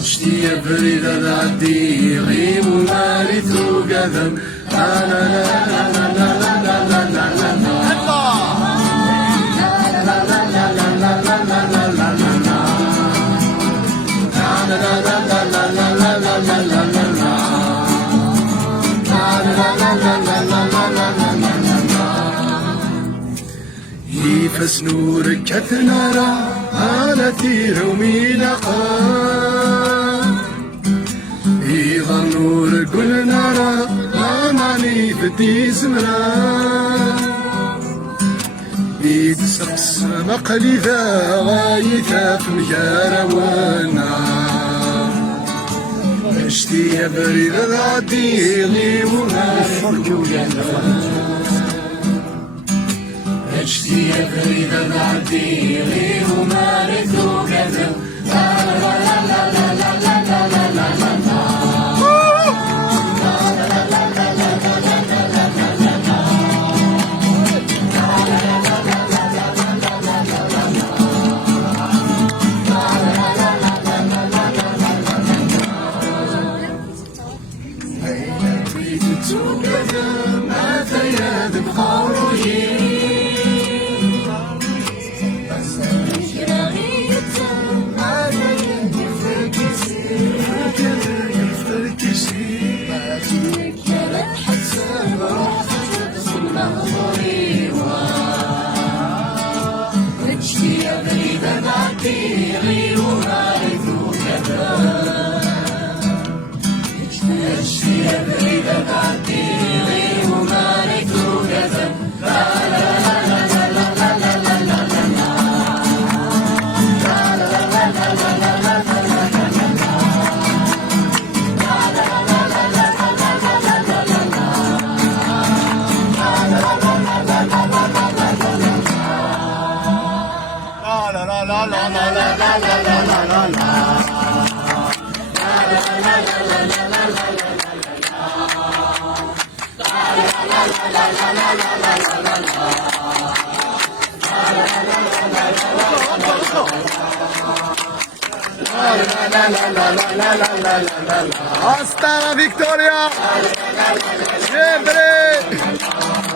اشتي بريد العدي غيم ومارث قدم لا لا لا لا لا لا لا لا لا يفس نورك كثنرا على تيرومي لقا يظل نور كل نرى أماني فتي سمرا يتسقس مقلي ذا غايثا في مجارة والنار اشتي بريد العدي غيونا اشتي بريد العدي غيونا رثو كذا لا لا لا لا لا لا لا لا لا Hasta la victoria! Siempre!